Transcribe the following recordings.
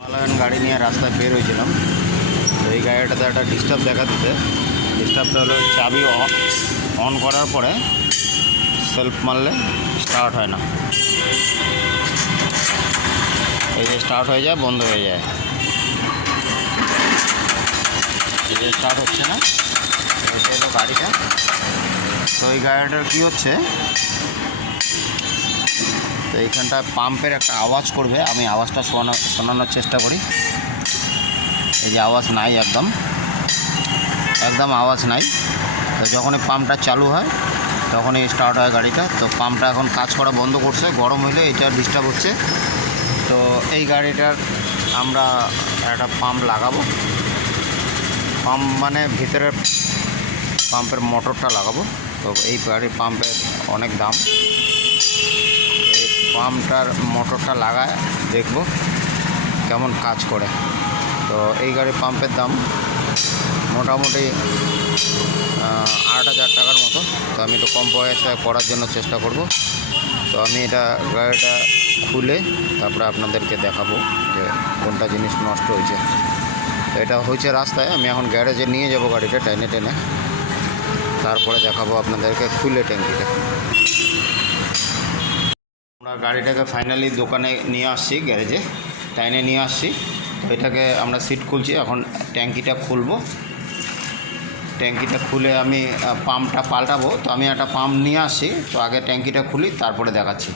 মালাগান গাড়ি নিয়ে রাস্তায় বের হয়েছিলাম। তো এই গাড়িটাতে একটা ডিস্টার্ব দেখা দিতে। ডিস্টার্বটা হলো চাবি অন করার পরে সেলফ মারলে স্টার্ট হয় না। এই যে স্টার্ট হয়ে যায়, বন্ধ হয়ে যায়, এই যে স্টার্ট হচ্ছে না। এটা হলো গাড়িটা। তো এই গাড়িটার কী হচ্ছে, তো এইখানটা পাম্পের একটা আওয়াজ করবে। আমি আওয়াজটা শোনানোর চেষ্টা করি। এই যে আওয়াজ নাই, একদম আওয়াজ নাই। তো যখনই পাম্পটা চালু হয় তখনই স্টার্ট হয় গাড়িটা। তো পাম্পটা এখন কাজ করা বন্ধ করছে, গরম হলে এটা ডিস্টার্ব হচ্ছে। তো এই গাড়িটার আমরা একটা পাম্প লাগাবো। পাম্প মানে ভিতরের পাম্পের মোটরটা লাগাবো। তো এই গাড়ির পাম্পের অনেক দাম। এই পাম্পটার মোটরটা লাগায় দেখব কেমন কাজ করে। তো এই গাড়ির পাম্পের দাম মোটামুটি 8,000 টাকার মতো। তো আমি একটু কম পয়সায় করার জন্য চেষ্টা করব। তো আমি গাড়িটা খুলে তারপরে আপনাদেরকে দেখাবো যে কোনটা জিনিস নষ্ট হয়েছে। তো এটা হয়েছে রাস্তায়, আমি এখন গ্যারেজে নিয়ে যাব গাড়িটা টেনে, তারপরে দেখাবো আপনাদেরকে খুলে ট্যাঙ্কিটা। আমরা গাড়িটাকে ফাইনালি দোকানে নিয়ে আসছি, গ্যারেজে টাইনে নিয়ে আসছি। তো এটাকে আমরা সিট খুলছি, এখন ট্যাঙ্কিটা খুলবো। ট্যাঙ্কিটা খুলে আমি পাম্পটা পাল্টাবো। তো আমি একটা পাম্প নিয়ে আসছি। তো আগে ট্যাঙ্কিটা খুলি, তারপরে দেখাচ্ছি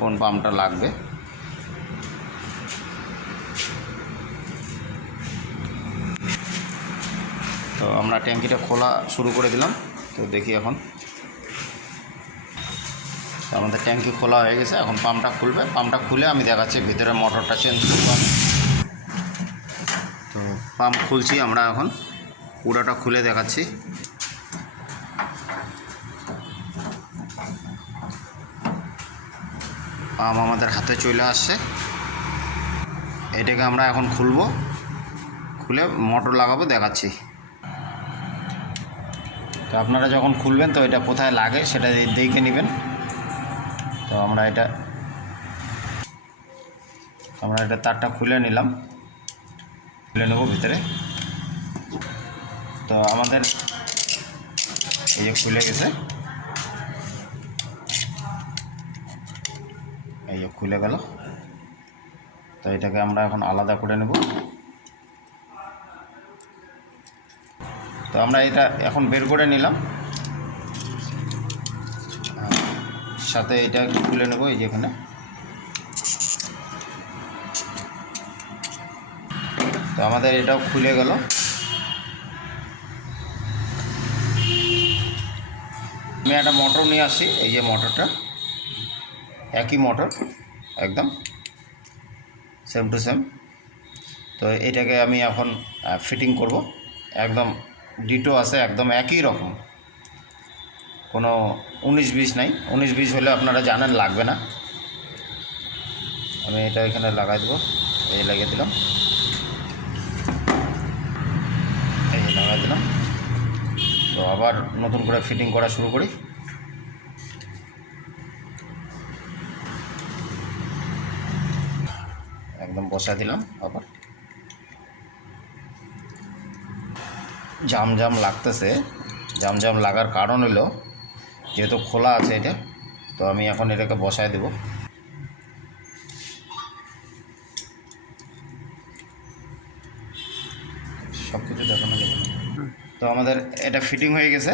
কোন পাম্পটা লাগবে। তো আমরা ট্যাঙ্কিটা খোলা শুরু করে দিলাম। তো দেখি এখন আমাদের ট্যাঙ্কি খোলা হয়ে গেছে। এখন পাম্পটা খুলবে। পাম্পটা খুলে আমি দেখাচ্ছি ভিতরে মোটরটা চেঞ্জ করবো। তো পাম্প খুলছি আমরা, এখন পুরোটা খুলে দেখাচ্ছি। পাম্প আমাদের হাতে চলে আসছে। এটাকে আমরা এখন খুলবো, খুলে মোটর লাগাবো, দেখাচ্ছি। তো আপনারা যখন খুলবেন তো এটা কোথায় লাগে সেটা দেখে নেবেন। তো আমরা এটা তারটা খুলে নিলাম, খুলে নেব ভিতরে। তো আমাদের এই যে খুলে গেছে, এই যে খুলে গেল। তো এটাকে আমরা এখন আলাদা করে নেব। তো আমরা এটা এখন বের করে নিলাম, সাথে এটা খুলে নেব। এই যে এখানে তো আমাদের এটাও খুলে গেল। আমি একটা মোটর নিয়ে আসি, এই যে মোটরটা, একই মোটর, একদম সেম টু সেম। তো এটাকে আমি এখন ফিটিং করব। একদম ডিটো আছে, একদম একই রকম, কোনো 19-20 নাই। 19-20 হলে আপনারা জানেন লাগবে না। আমি এটা এখানে লাগাই দেবো। এই লাগিয়ে দিলাম, এই লাগাই দিলাম। তো আবার নতুন করে ফিটিং করা শুরু করি। একদম বসা দিলাম। আবার জাম লাগতেছে। জাম লাগার কারণ হলো যেহেতু খোলা আছে এটা। তো আমি এখন এটাকে বসায় দেব। সব কিছু দেখানো যাবে না। তো আমাদের এটা ফিটিং হয়ে গেছে।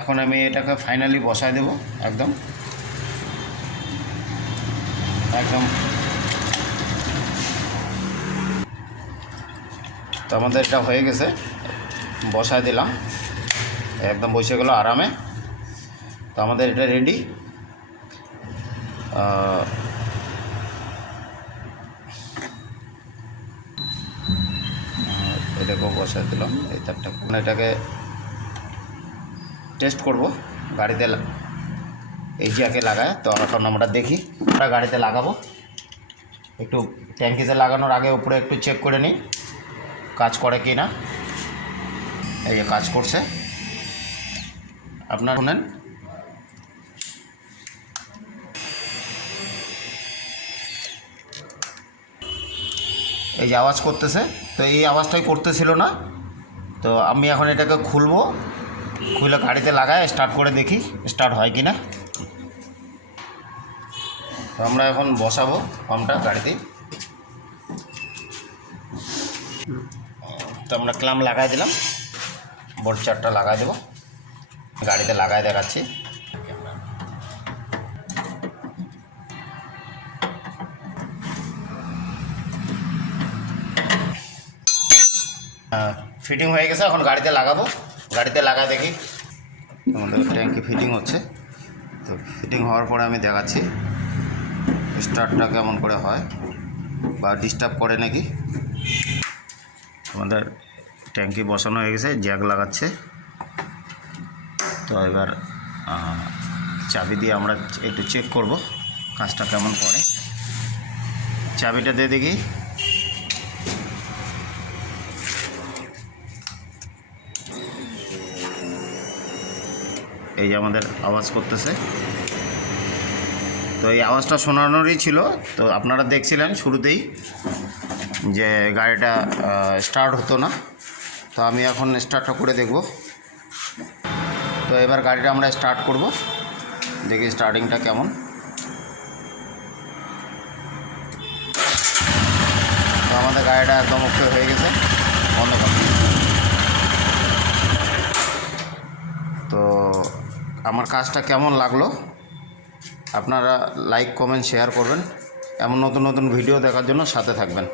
এখন আমি এটাকে ফাইনালি বসায় দেব একদম। তো আমাদের এটা হয়ে গেছে, বসায় দিলাম, একদম বসে গেল আরামে। তো আমাদের এটা রেডি। এটাকেও বসায় দিলাম। এই তারটা এটাকে টেস্ট করব গাড়িতে, এই জ্যাকে লাগায়। তো এখন আমরা দেখি, আমরা গাড়িতে লাগাবো। একটু ট্যাঙ্কিতে লাগানোর আগে উপরে একটু চেক করে নিই কাজ করে কি না। এই যে কাজ করছে, আপনারা শুনেন। এই যে আওয়াজ করতেছে, তো এই আওয়াজটাই করতেছিল না। তো আমি এখন এটাকে খুলবো, খুলে গাড়িতে লাগায় স্টার্ট করে দেখি স্টার্ট হয় কি না। তো আমরা এখন বসাবো পাম্পটা গাড়িতে। তো আমরা ক্লাম লাগাই দিলাম, বোল্ট চারটা লাগাই দেবো, গাড়িতে লাগাই দেখাচ্ছি। ফিটিং হয়ে গেছে, এখন গাড়িতে লাগাবো। গাড়িতে লাগাই দেখি। আমাদের ট্যাঙ্কি ফিটিং হচ্ছে, তো ফিটিং হওয়ার পরে আমি দেখাচ্ছি স্টার্টটা কেমন করে হয় বা ডিস্টার্ব করে নাকি। আমাদের ট্যাঙ্কি বসানো হয়ে গেছে, জ্যাক লাগাচ্ছে। তো এবার চাবি দিয়ে আমরা একটু চেক করব কাজটা কেমন করে। চাবিটা দিয়ে দেখি। এই যে আমাদের আওয়াজ করতেছে, তো এই আওয়াজটা শোনানোরই ছিল। তো আপনারা দেখছিলেন শুরুতেই যে গাড়িটা স্টার্ট হতো না, তো আমি এখন স্টার্টটা করে দেখব। তো এবার গাড়িটা আমরা স্টার্ট করব, দেখি স্টার্টিংটা কেমন। তো আমাদের গাড়িটা একদম ওকে হয়ে গেছে, বন্ধ করুন। তো আমার কাজটা কেমন লাগলো আপনারা লাইক কমেন্ট শেয়ার করবেন। এমন নতুন নতুন ভিডিও দেখার জন্য সাথে থাকবেন।